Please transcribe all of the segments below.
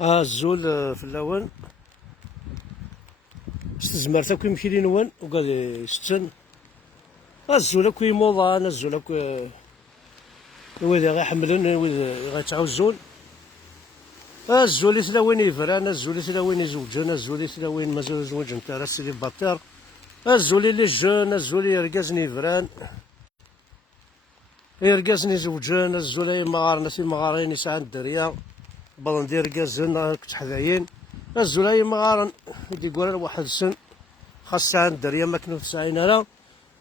الزول في اللون استزمرت اكو يمشي لي نوان وقال يستن الزول اكو يموضان الزول اكو ويدا غيحملن ويدا غيتعوزون الزول يتلا وين يفران الزول يتلا وين يزوجن الزول يتلا وين ما زوج نتا راه سيدي باتير الزول اللي جون الزول يرقزني فران يرقزني زوجان الزول يمغارنا في مغارين يسعى الدريا بلان دير رقازن كتحذاين الزول يمغارن يقول واحد السن خاص ساعة الدريا ما كانوا تسعين لا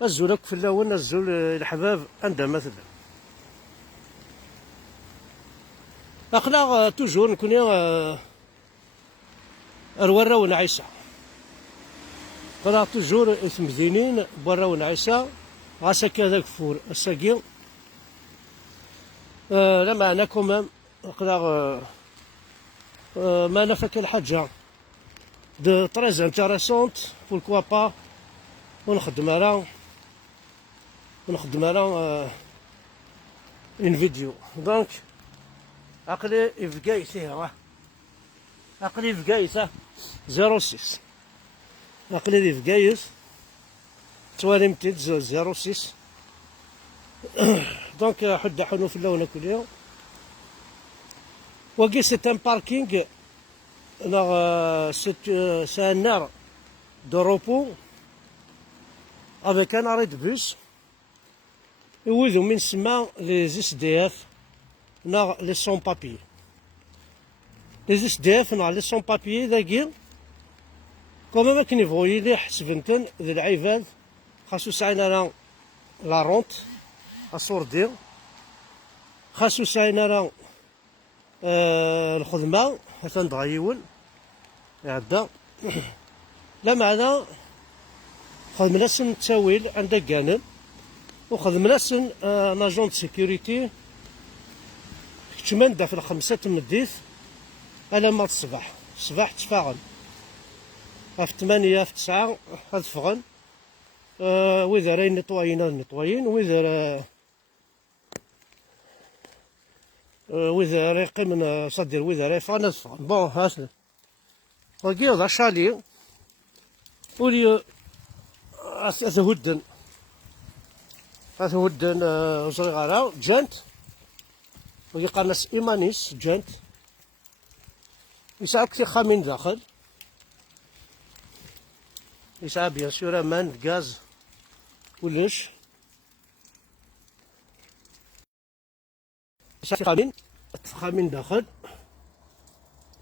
الزول في اللون الزول الحباب عندها مثلا أخلاق توجور نكون الورا ونعيسة أخلاق توجور إثم ذينين برا ونعيسة غاسا كذا كفور الساقي لا معنى كومام أخلاق ما نفك الحاجة دو تريز انتيريسونت بوركوا با ونخدم على اون فيديو دونك عقلي في قايسه راه عقلي في قايسه 06 عقلي في قايس توالي متيت 06 دونك حد حنو في اللون كل يوم وكي سيت ان باركينغ c'est un aire de repos avec un arrêt de bus وذو من سما les SDF نا les sans papiers les SDF نا les sans papiers ذاكي كوما ما كان يبغوا يليح سفنتن ذي العباد خاصو ساعين انا لا رونت الصوردي خاصو ساعين انا الخدمة حتى ندغيون يعدى لا معنى خدمنا سن التاويل عندك كانن وخدمنا سن ناجون سيكوريتي كتمان دا في الخمسة تمديث على ما الصباح تفاعل في 8 في 9 هاد فغن وإذا راهي نطويين وإذا راهي قيمن صدر وإذا راهي فغن بون هاسنا وكي هذا شالي ولي أتهدن صغيرة جانت وكي قالناس إيمانيس جانت يسعى كثير خامين داخل يسعى بيان سور أمان غاز كلش يسعى خامين داخل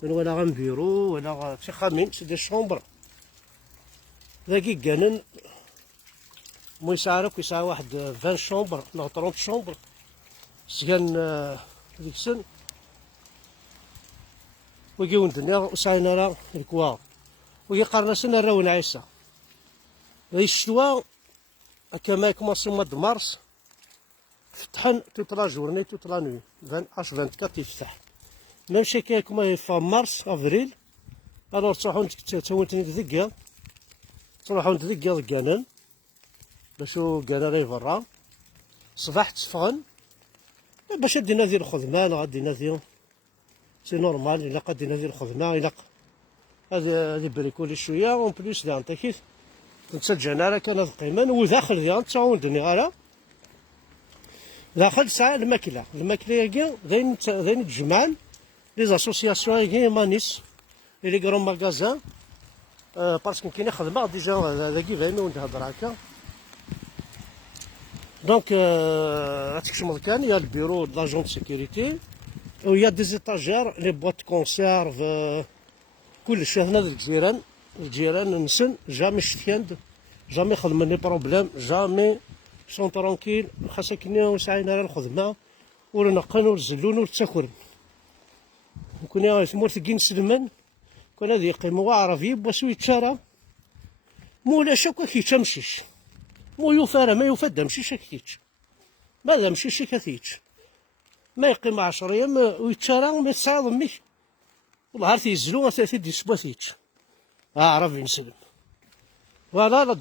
ولا غن بيرو ولا شي خامين سي دي شومبر ذاكي كانن مو يسعرك يسعى واحد 20 شومبر ولا 30 شومبر سكان ديك السن وكي وندنا وسعينا راه الكوا وكي قارنا سنة راه ونعيسة هاي الشتوى كما يكماصي موا د مارس فتحن توت لا جورني توت لا نوي 24 يفتح ماشي كيما في مارس افريل الوغ تروحو تاونتني تذكا تروحو نتذكا ذكانن باشو كانا راهي برا صباح تفغن باش دينا ذي الخدمة غادينا ذي سي نورمال الا قدينا ذي الخدمة الا هادي بريكولي شوية اون بليس ديال انت كيف نتسجلنا راه كان هاد القيمان وداخل ديال تاوندني غالا داخل ساعة الماكلة هاكي داين تجمعن لي زاسوسياسيون هاكي مانيس لي كرون ماغازان باسكو كاين خدمة ديجا هذاكي فاهمين ونهضر هكا دونك غتكشمض كان يا البيرو د لاجون دو سيكوريتي ويا دي زيتاجير لي بواط كونسيرف كلشي هنا الجيران نسن جامي شتياند جامي خدمني بروبليم جامي سون ترونكيل خاصة كنا ساعين على الخدمة ولا نقن ولا زلون ولا تاكل كنا ثمورت كي نسلمن كنا ذي يقيموا عربي بواسو يتشارى مولا شاكا كي تمشيش مو يفارى ما يفاد مشيش كيتش ماذا مشيش كثيتش ما يقيم 10 ايام ويتشارى ما يتصاعد ميك والله عرفتي يزلو ثلاثة دي سبوثيتش عربي نسلم فوالا لا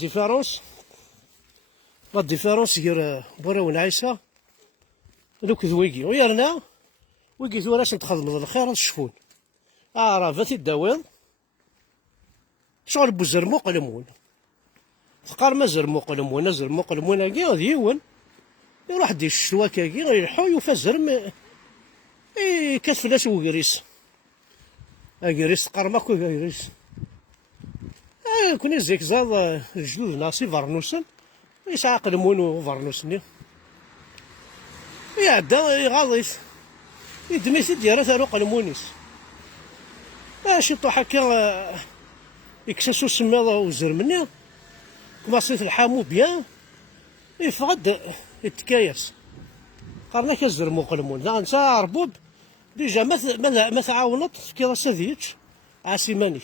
ديفيرونس غير برا ونعيسة دوك ذويكي ويرنا ويكي ثوراش نتخدم الخير الشفون عرفت الدواء شغل بزرموق المون تقار ما زرموق المون زرموق المون هاكي غادي يون يروح دي الشوا كاكي غيلحو يوفى زرم كتفلاس وكريس اكريس تقار ماكو كريس كوني زيك زاد الجدود ناصي فرنوسن يسعق المون وفرنوسني يعدا يغاضيس يدميس ديالها تاروق المونيس شي طوح هكا يكسسو السماض وزرمني كماصيت الحامو بيان يفقد يتكايس قرنا كزرمو قلمون لا نسى ربوب ديجا ما تعاونت كي راساديتش عاسيماني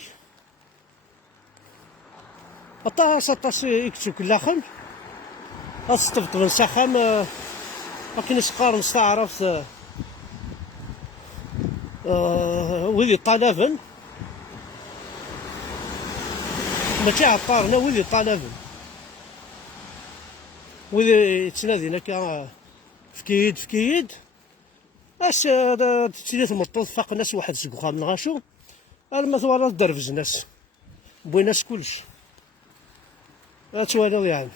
طاس يكتب كلاخن استبطب نسخم لكن سقار نستعرف وذي طلبن ماشي عطارنا وذي طلبن وذي تنادينا كا فكيد اش تسيلي تمطوط فاق ناس واحد سكوخا من غاشو ما ثوالى درفز ناس بويناس كلش توالي يعني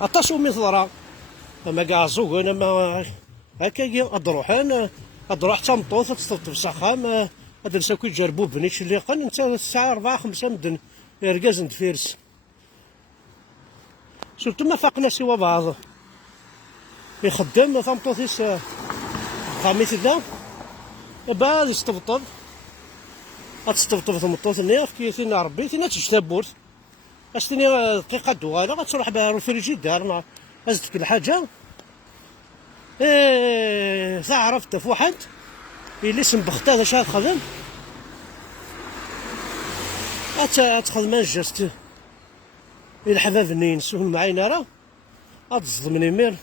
عطاشو ميثرا اما كاع زوج انا ما هكا ادروح حتى مطوط تستطب ساخام ادرسا كي جربو بنيتش اللي قن انت الساعه 4 5 مدن ركاز ندفيرس سورتو ما فاقنا سوا بعض يخدم ثمطوطيس خاميس دا بعد يستبطب غتستبطب ثمطوط نيف كيتينا ربي تينا تجتابورت اش تيني دقيقه دوالة غتروح بها الفريجيدار هزتك الحاجه تعرفت في واحد اللي اسم بختات اش غتخدم غتخدم جاست الحباب نين سهل معاينا راه غتزضمني مير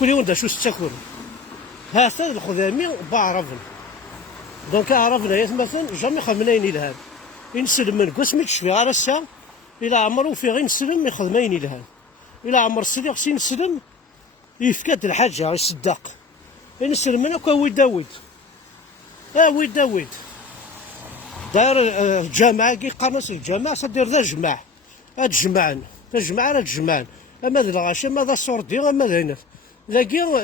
كل يوم دا شو ستاكل هذا الخدامي بعرفن دونك عرفنا يا مثلا جامي خدمناين الهان ينسلم من قسمك شفي على الساعة إلى عمرو في غير نسلم يخدمين الهان إلى عمر السليق سي نسلم يفكاد الحاجة يصدق ينسلم منك وي داوود وي داوود داير الجامعة كي قرنس الجامعة صدير ذا جماع هاد جمعان تجمعان تجمعان أما ذا الغاشا أما ذا الصوردي أما ذا هنا لاكي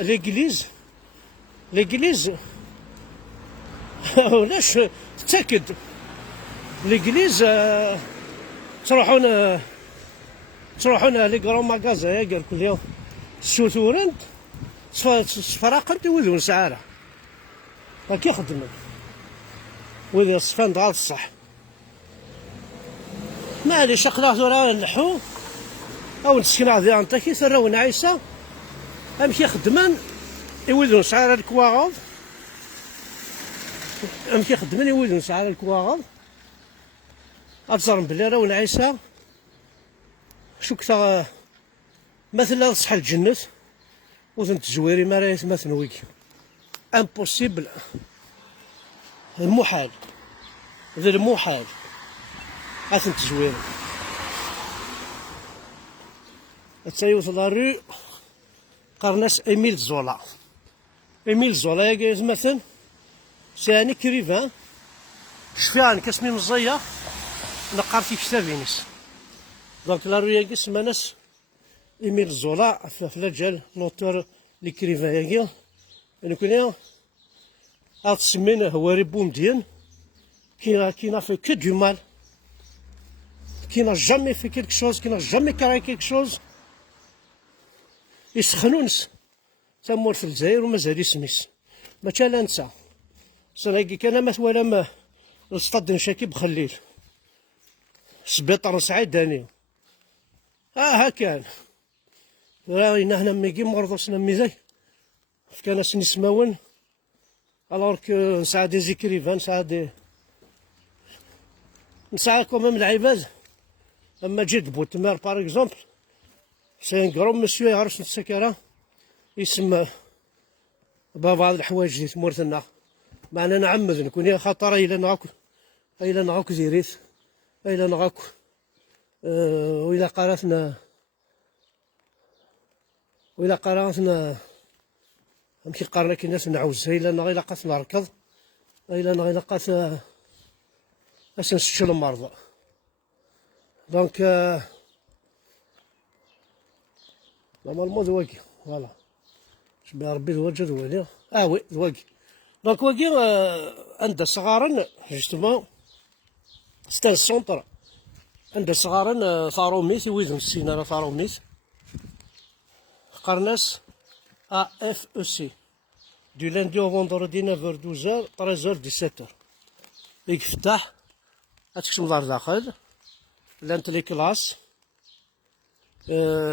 ليكليز علاش تاكد ليكليز تروحون لي كرون ماكازا ياك كل يوم سوثورنت سفراقنت وذون سعارة هاكي يخدمن وذا الصفان غاد الصح معليش اقلع ثورا نلحو او نسكن عذي عنطاكي ثراون عيسى امشي يخدمن يوذون سعارة الكواغض امشي يخدمن يوذون سعارة الكواغض أبصر بلي راون عيسى شو كتا مثلا صحة الجنة وثن تزويري ما رايت ما ثنويك امبوسيبل المحال ذا المحال أثن تزويري التايوث لاري قرناس إيميل زولا يا جايز مثلا ساني كريفان شفيان كاسمي مزية نقار في كتابينيس دونك لا روياكي سماناس إيميل زولا فلاجال لوتور ليكريفان ياكي يعني كنا غتسمين هواري بومدين qui n'a fait que du mal, qui n'a jamais fait quelque chose, qui n'a jamais créé quelque chose. يسخنونس تمور في الجزائر ومازال يسميس ما كان لا نسى سناكي كان مثلا ما الصفاد نشاكي بخليل سبيطار سعيد داني ها كان راينا هنا ميكي مرضوسنا ميزاي كان سني سماون الوغ كو نسعى دي زيكريفان نسعى كومام العباد اما جد بوتمار باغ اكزومبل سي ان كرون مسيو يعرف السكرة يسمى بعض الحوايج اللي تمورتنا معنا نعمد نكون يا خاطر إلا نعاك زيريث إلا نعاك وإلا قراتنا كيقارن لك الناس نعوز إلا أنا غير قاس نركض إلا أنا غير قاس باش نسجل المرضى. دونك نورمالمون دواكي فوالا شبه ربي دواجه دوالي وي دواكي. دونك واكي عند صغارن جوستومون ستان سونتر عند صغارن ثاروميت ويدهم السينارة ثاروميت قرناس AFEC du lundi au vendredi 9h 12h 13h 17h يفتح غتكتب دار داخل لانت لي كلاس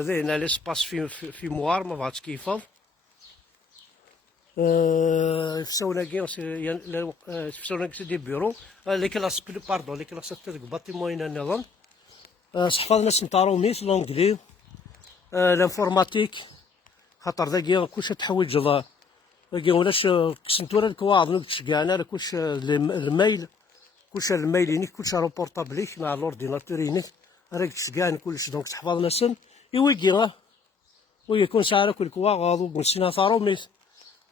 ذينا ليسباس في موار ما بغاتش كيفاض فسونا كي فسونا كي دي بيرو لي كلاس باردون لي كلاس تاع باتيمون النظام صحفا الناس نتاع روميس لونجلي لانفورماتيك خاطر ذاكي كلشي تحويج ذاكي ولاش كسنتو راه الكواض نكتش كاعنا كلشي الميل كلشي الميلينيك كلشي روبورطابليك مع لورديناتورينيك راك تشكان كلشي دونك تحفظ ناسن يويكي ويكون ساعة كل كواغاض وكنسينا ثاروميس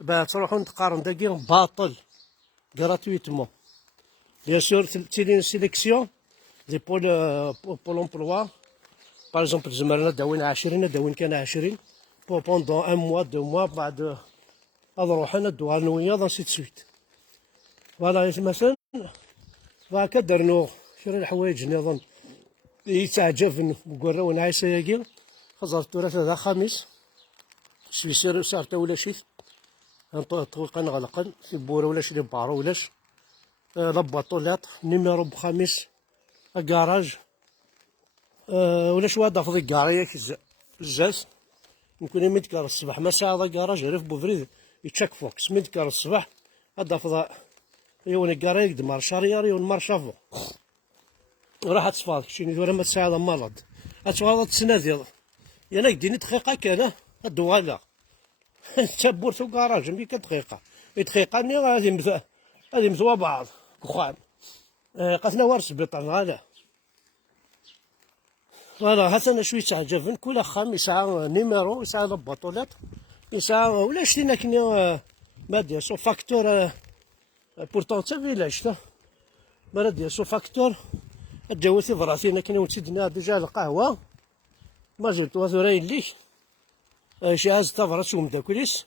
باه تروحو تقارن داكي باطل غراتويتمون بيان سور تيلين سيليكسيون دي بول امبلوا باغ اكزومبل زمرنا داوين 20 داوين كان 20 بوندون ان موا دو موا بعد هذا روحنا دوها نويا دون سيت سويت فوالا مثلا وهكا درنو شري الحوايج نظن يتعجبن وقرا ونعيس ياكي خزر التراث هذا خميس سويسير سارتا ولا شي طويقا غلقا في بورا ولا شي بارو ولاش لاباطولات نيميرو بخميس كراج ولاش واحد في الكارية بزاف يمكن ميتكار الصباح ما ساعة كراج غير في بوفريد يتشاك فوكس ميتكار الصباح هذا فضا يوني كاري يقدر مارشاريار يون مارشافو راح تصفاض شيني ورا ما تساعد مرض اتفاض تسنادي يانا ديني دقيقة كان الدوالا تبورتو كراج ملي كدقيقة دقيقة ني هذه مثوا بعض كخان قاتنا وارس بيطان هذا فوالا هاتنا شوية تعجبن كل خام يسعى نيميرو يسعى لباطولات يسعى ولا شتينا كنيا ماديا سو فاكتور بورتون تا فيلاج تا بلد سو فاكتور الجواتي فراسينا كنا وتسدنا ديجا القهوة ما زلت وثرين ليك شاز تفرس ومداكليس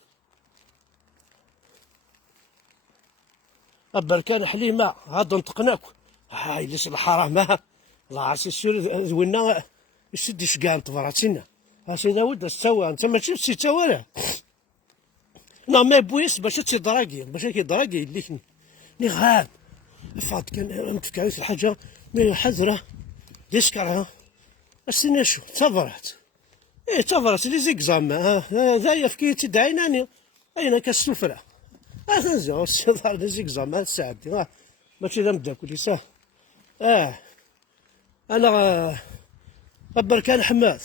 البركان حليمة هاد نطقناك هاي ليش الحرام الله عسى السور ذوينا يسد شكان تفراسينا هاسينا ود تسوى انت ماشي تسوى لا لا ما بويس باش تدراكي باش كيدراكي ليك ني غاب فات كان متفكر في الحاجة من حذرة ديسكرها السنة شو تفرت تفرت لي زيكزام ذايا فكيتي دايناني أين كالسفرة تنزعو السيطار لي زيكزام الساعة ماشي ذا مداكل ساه أنا بركان حماد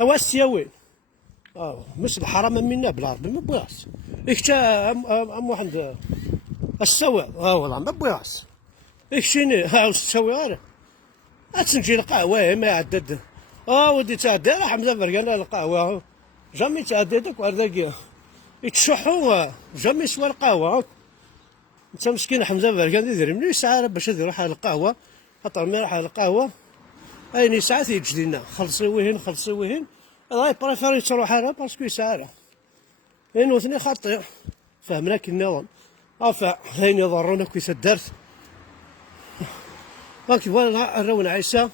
أواستيا وين مش الحرام منا بالعربي ما بغاش إكتا أم واحد السوا والله ما بغاش إكشيني هاو السوا غير أتنجي القهوة ما يعدد ودي تعدي راه حمزة بركان القهوة جامي تعدي دوك ورداكي يتشحوا جامي سوا القهوة انت مسكين حمزة بركان يدير مني ساعة باش يروح على القهوة خاطر ملي يروح على القهوة أيني ساعات يجدينا خلصي وين خلصي وين هاي بريفيري تروح على باسكو يسعى لأنو ثني خاطئ فهمنا كي النظام أفا هاين يضرونا كيف درت هاكي فوالا الرون عيسى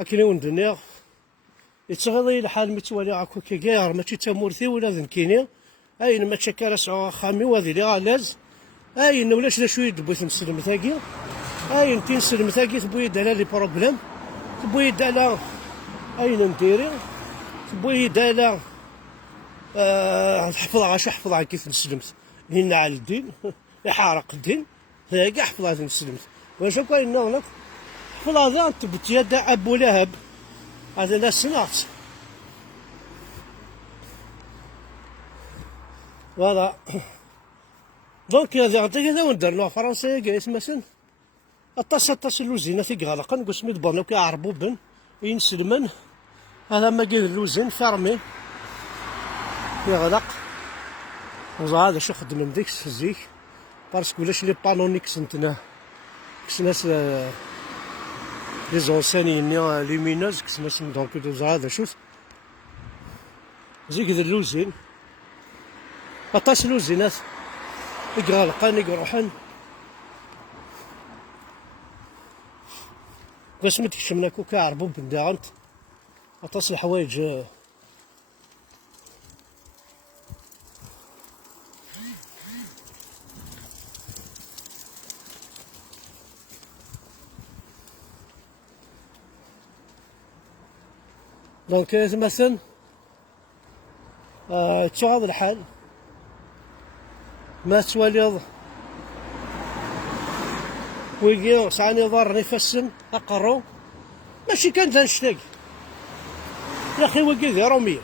هاكي نون دنيا يتغضي الحال متوالي عكو كيغير ماشي تمورثي ولا ذنكيني أين ما تشكر سعو خامي وهذي لي غالاز أين ولاش لا شوية تبغي تنسلم ثاقي أين تنسلم ثاقي تبغي يدالا لي بروبليم تبغي يدالا أين نديري تبغي يدالا حفظها غاش حفظها كيف نسلمت هنا على الدين يحارق الدين ثاقي حفظها نسلمت واش كاين نغلط حفظها ذا تبت يد أبو لهب هذا لا صناعت فوالا دونك هذا عطيك هذا وندرنا فرنسا كايس مثلا الطاس اللوزين في غلقا قول سميت بانو كيعربو بن ينسلمن هذا ما قال اللوزين فارمي يغلق وهذا شو خدم ديك الزيك باسكو ولاش لي بانوني كسنتنا كسناس لي زونساني لومينوز كسناس دونك هذا شوف زيك ذا اللوزين عطاش لوزينات يقالقان يروحن باش ما تكشمنا كوكا عربو بنداغنت عطاس الحوايج دونك مثلا تشو هذا الحال ما تواليض ويجي سعني ضار يفسن أقرو ماشي كان ذا نشتاق يا أخي ويجي ذي رومية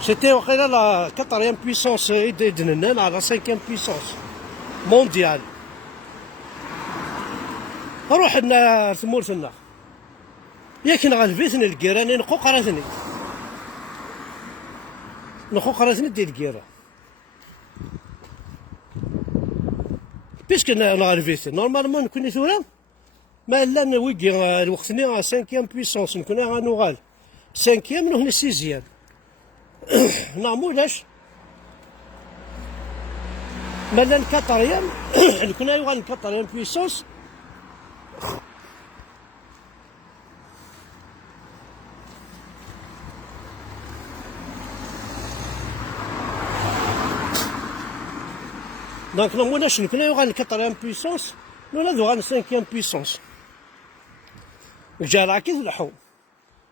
سيتي وقيلا لا كاتريام بويسونس يدننا على سانكيام بويسونس مونديال روح لنا ثمورتنا ياك نغلبيتني الكيراني نقو قراتني ديال الكيران بيسك نغلبيت نورمالمون نكوني ثورا ما لا نويكي الوقتني سانكيام بويسونس نكون غنوغال سانكيام نهنا سيزيام نعمولاش مالا الكاتريام نكون يوغال الكاتريام بويسونس دونك نموناش نكون يوغال الكاتريام بويسونس ولا ذوغال سانكيام بويسونس جا راكي الحوم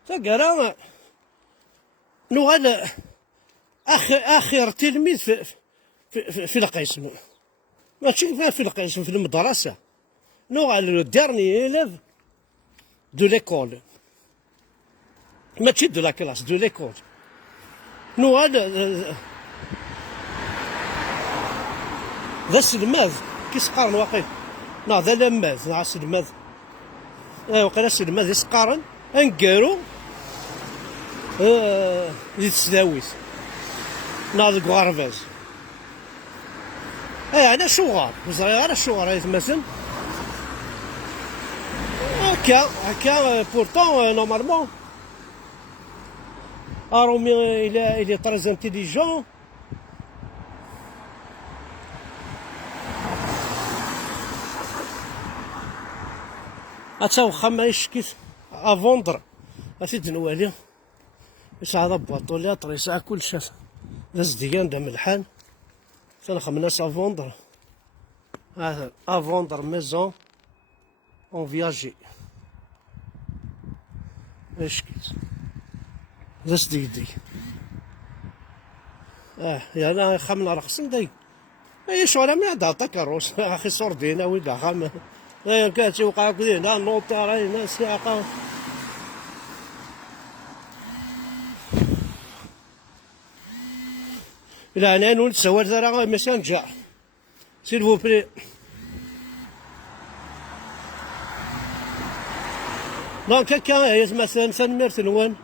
تقرا نوغال اخر تلميذ في القسم ماشي في القسم في المدرسة نوغال لو ديرني إليف دو ليكول ماشي دو لا كلاس دو ليكول نوغال ذا السلماذ كيسقارن واقيلا نا ذا لماذ نا السلماذ وقيلا السلماذ يسقارن انكارو دي تسداويت نا ذا كغارفاز انا شوغار وزري غير الشوغار يتمثل هكا بورتون نورمالمون ارومي الى تريز انتيليجون اتا واخا ما يشكيت افوندر اسيد نوالي يسعى بواطو لي طري يسعى كلشي داز ديان دا ملحان تنخمنا افوندر افوندر ميزون اون فياجي اشكيت داز ديدي يعني خمنا رخصن داي اي شغل ما عطا كروس اخي صور دينا ويدا خام كاتي وقع كذا نوطار هنا ساقه إلا أنا نولد سوار ذرا ماشي نرجع s'il vous plaît. Donc quelqu'un est مثلا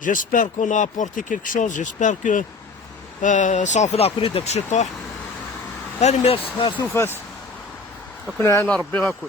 j'espère qu'on a apporté quelque chose, j'espère que ça fait la كل داك الشيء طاح. هاني ميرسي شوف كنا هنا ربي غاكل.